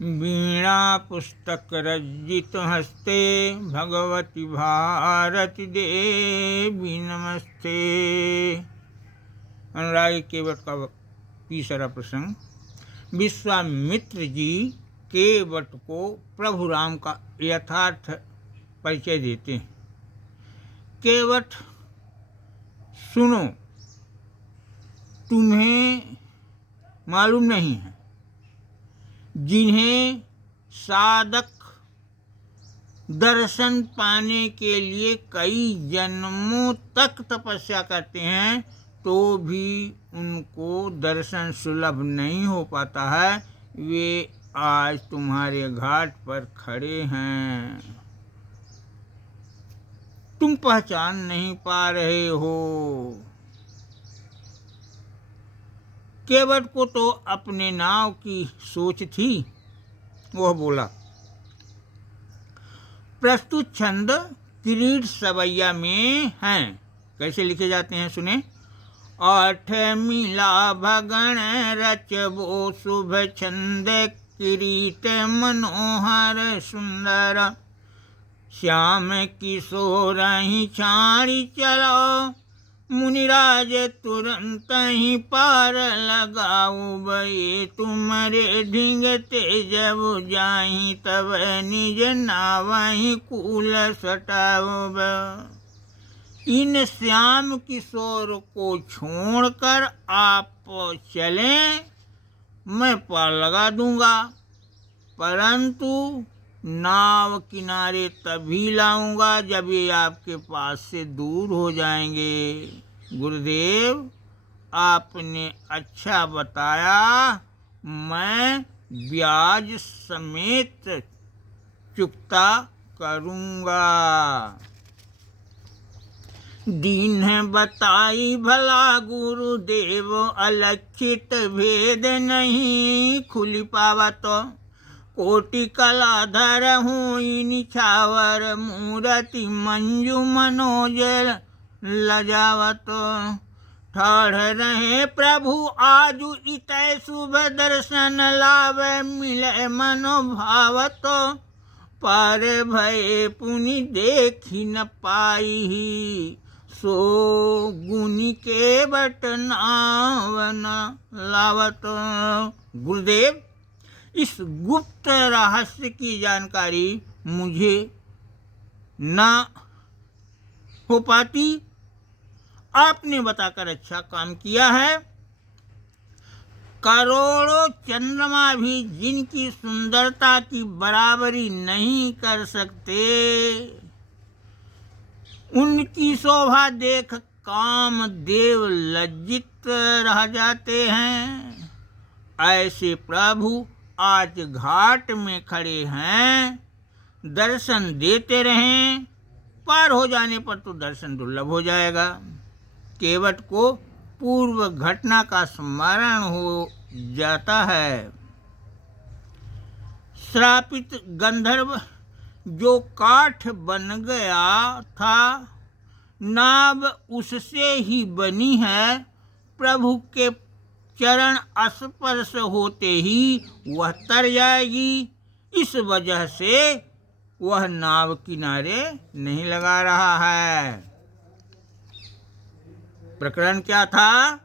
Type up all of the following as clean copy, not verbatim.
वीणा पुस्तक रज्जित हस्ते भगवती भारती देवी नमस्ते। अनुराग केवट का तीसरा प्रसंग। विश्वामित्र जी केवट को प्रभु राम का यथार्थ परिचय देते हैं। केवट सुनो, तुम्हें मालूम नहीं है, जिन्हें साधक दर्शन पाने के लिए कई जन्मों तक तपस्या करते हैं तो भी उनको दर्शन सुलभ नहीं हो पाता है, वे आज तुम्हारे घाट पर खड़े हैं। तुम पहचान नहीं पा रहे हो। केवट को तो अपने नाव की सोच थी। वह बोला, प्रस्तुत छंद किरीट सवैया में हैं। कैसे लिखे जाते हैं सुने। आठ मिला भगण रचबो शुभ छंद किरीट मनोहर सुंदर श्याम किशोर ही छाड़ी चलो मुनिराज तुरंत ही पार लगाऊ बये तुम्हारे ढींगते जब जाही तब निज नावही कूल सटाऊ। इन श्याम किशोर को छोड़कर आप चलें, मैं पार लगा दूंगा, परंतु नाव किनारे तभी लाऊंगा जब ये आपके पास से दूर हो जाएंगे। गुरुदेव, आपने अच्छा बताया, मैं ब्याज समेत चुकता करूंगा। दीन बताई भला गुरुदेव अलक्षित भेद नहीं खुल पावत कोटि कलाधर हुई निछावर मूरति मंजू मनोज लजावत ठाढ़ रहे प्रभु आजु इतै शुभ दर्शन लावे मिले मनोभावत पर भय पुनि देखी न पाई सो गुनि के बट नावन लावत। गुरुदेव, इस गुप्त रहस्य की जानकारी मुझे न हो पाती। आपने बताकर अच्छा काम किया है। करोड़ों चंद्रमा भी जिनकी सुंदरता की बराबरी नहीं कर सकते, उनकी शोभा देख कामदेव लज्जित रह जाते हैं। ऐसे प्रभु आज घाट में खड़े हैं, दर्शन देते रहें, पार हो जाने पर तो दर्शन दुर्लभ हो जाएगा। केवट को पूर्व घटना का स्मरण हो जाता है। श्रापित गंधर्व जो काठ बन गया था, नाव उससे ही बनी है। प्रभु के चरण स्पर्श होते ही वह तर जाएगी। इस वजह से वह नाव किनारे नहीं लगा रहा है। प्रकरण क्या था।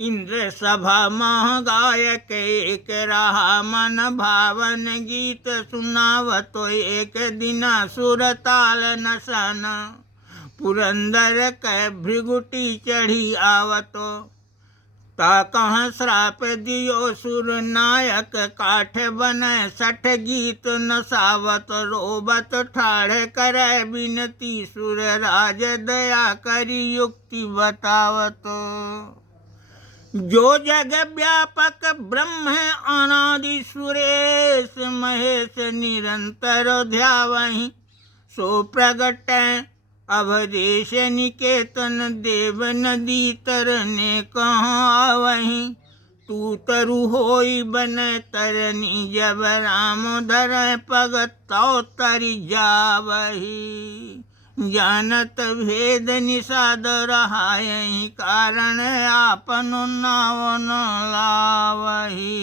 इंद्र सभा मह गायक एक रहा मन भावन गीत सुनावत एक दिन सुरताल नसन पुरंदर कै भृगुटी चढ़ी आवत ता कहाँ श्राप दियो सुर नायक काठ बने सठ गीत नसावत रोबत ठाढ़ करे बिनती सुर राज दया करी युक्ति बतावत। जो जग व्यापक ब्रह्म अनादि सुरेश महेश निरंतर ध्यावहि सो प्रगट अवधेश निकेतन देव नदी तरने कहाँ आवहीं तू तरु होई बन तरनी जब राम धर पग तौ तरि जावही जानत भेद निषाद रहायहि कारण आपन नाव न लावही।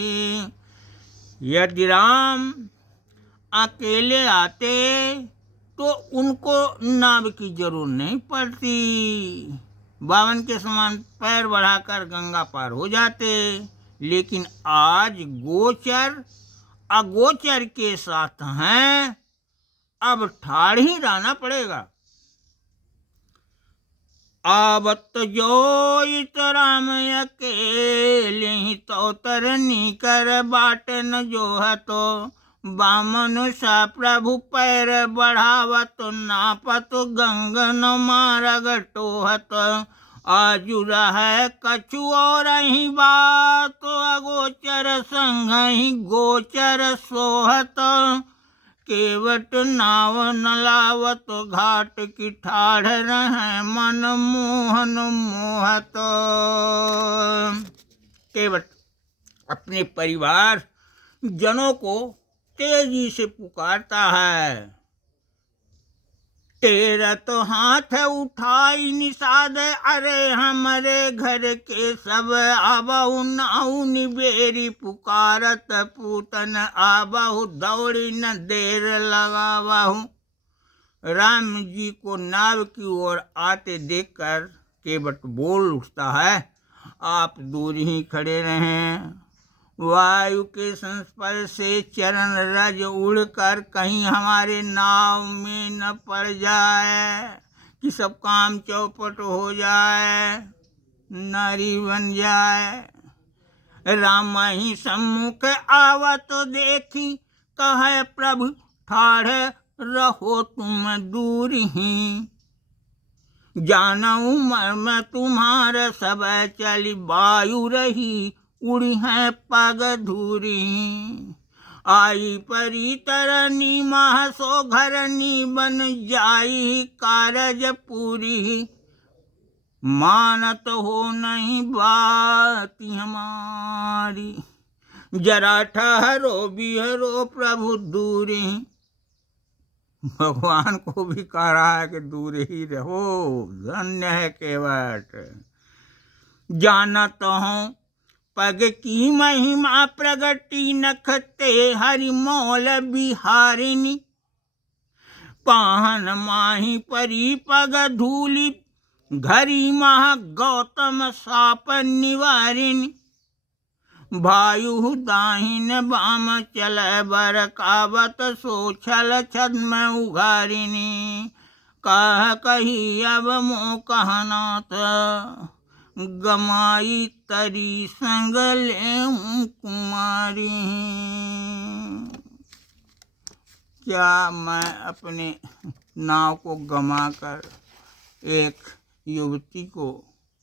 यदि राम अकेले आते तो उनको नाव की जरूर नहीं पड़ती, बावन के समान पैर बढ़ाकर गंगा पार हो जाते। लेकिन आज गोचर अगोचर के साथ हैं, अब ठाड़ ही रहना पड़ेगा। आवत जो इत राम अकेले ही तो तरनी कर बाट न जो है तो बामन सा प्रभु पैर बढ़ावत नापत गंगन मार्ग टोहत आजुर है कछु और ही बात अगोचर संग ही गोचर सोहत केवट नाव न लावत घाट की ठाढ़ रहे मन मोहन मोहत। केवट अपने परिवार जनों को तेजी से पुकारता है। तेरा तो हाथ उठाई निषाद अरे हमारे घर के सब आबहु नाऊ निबेरी पुकारत पूतन आबहु दौड़ी न देर लगाबहु। राम जी को नाव की ओर आते देखकर केवट बोल उठता है, आप दूर ही खड़े रहें। वायु के संस्पर्श से चरण रज उड़कर कहीं हमारे नाव में न पड़ जाए कि सब काम चौपट हो जाए, नारी बन जाए। राम ही सम्मुख आवत देखी कहे प्रभु ठाढ़े रहो तुम दूर ही। जानऊ मर्म तुम्हारे सब चली वायु रही उड़ी है पग धूरी। आई परी तरनी माह सो घरनी बन जाई कारज पूरी। मानत हो नहीं बात हमारी जरा ठहरो बिहरो प्रभु दूरी। भगवान को भी कह रहा है कि दूर ही रहो, धन्य है केवट। जानत हूँ पग की महिमा प्रगति नखते हरि मौल बिहारिनी। पाहन माही परी पग धूलि घरी महा गौतम साप निवारिणी। वायु दाहिन बाम चल बर कावत सो छल छद्म उघारिणी। कह कही अब मो कहनाथ गमाई तरी संग लेऊं कुमारी। क्या मैं अपने नाव को गमाकर एक युवती को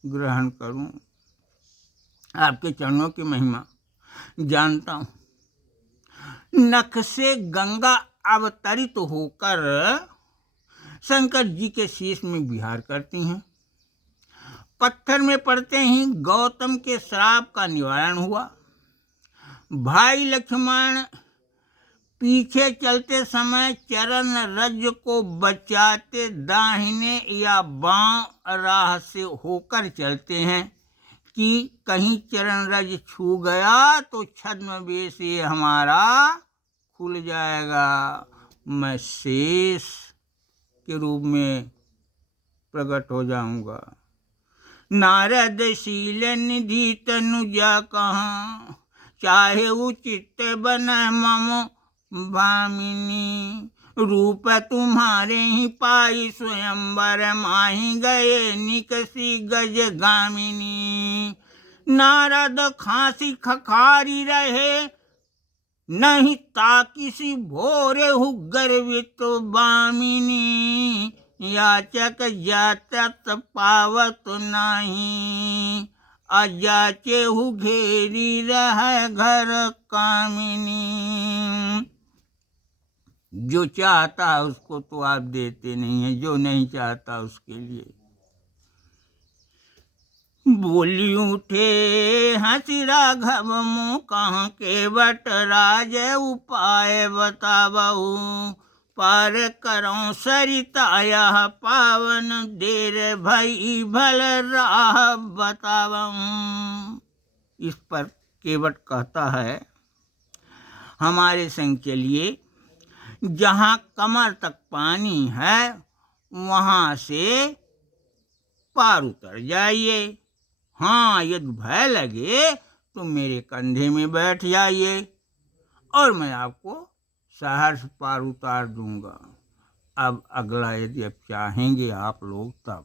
ग्रहण करूं? आपके चरणों की महिमा जानता हूं। नख से गंगा अवतरित होकर शंकर जी के शीश में विहार करती हैं। पत्थर में पड़ते ही गौतम के श्राप का निवारण हुआ। भाई लक्ष्मण पीछे चलते समय चरण रज को बचाते दाहिने या बांव राह से होकर चलते हैं कि कहीं चरण रज छू गया तो छद्म बेश ये हमारा खुल जाएगा, मैं शेष के रूप में प्रकट हो जाऊंगा। नारद शील निधि तनुजा कहाँ चाहे उचित बन ममो भामिनी। रूप तुम्हारे ही पाई स्वयंवर माही गए निकसी गज गामिनी। नारद खांसी खखारी रहे नहीं ताकिसी भोरे हु गर्वित बामिनी। याचक जाचत पावत नाही अजाचे हु घेरी रह घर कामिनी। जो चाहता है उसको तो आप देते नहीं है, जो नहीं चाहता उसके लिए। बोली उठे हंसी राघव मुँह कहाँ केवट राज उपाय बताबहु। पार करो सरिता यह पावन देर भई भल राह बताबहु। इस पर केवट कहता है हमारे संग चलिए, जहाँ कमर तक पानी है वहाँ से पार उतर जाइए। हाँ, यदि भय लगे तो मेरे कंधे में बैठ जाइए और मैं आपको शहर से पार उतार दूंगा। अब अगला यदि आप चाहेंगे आप लोग तब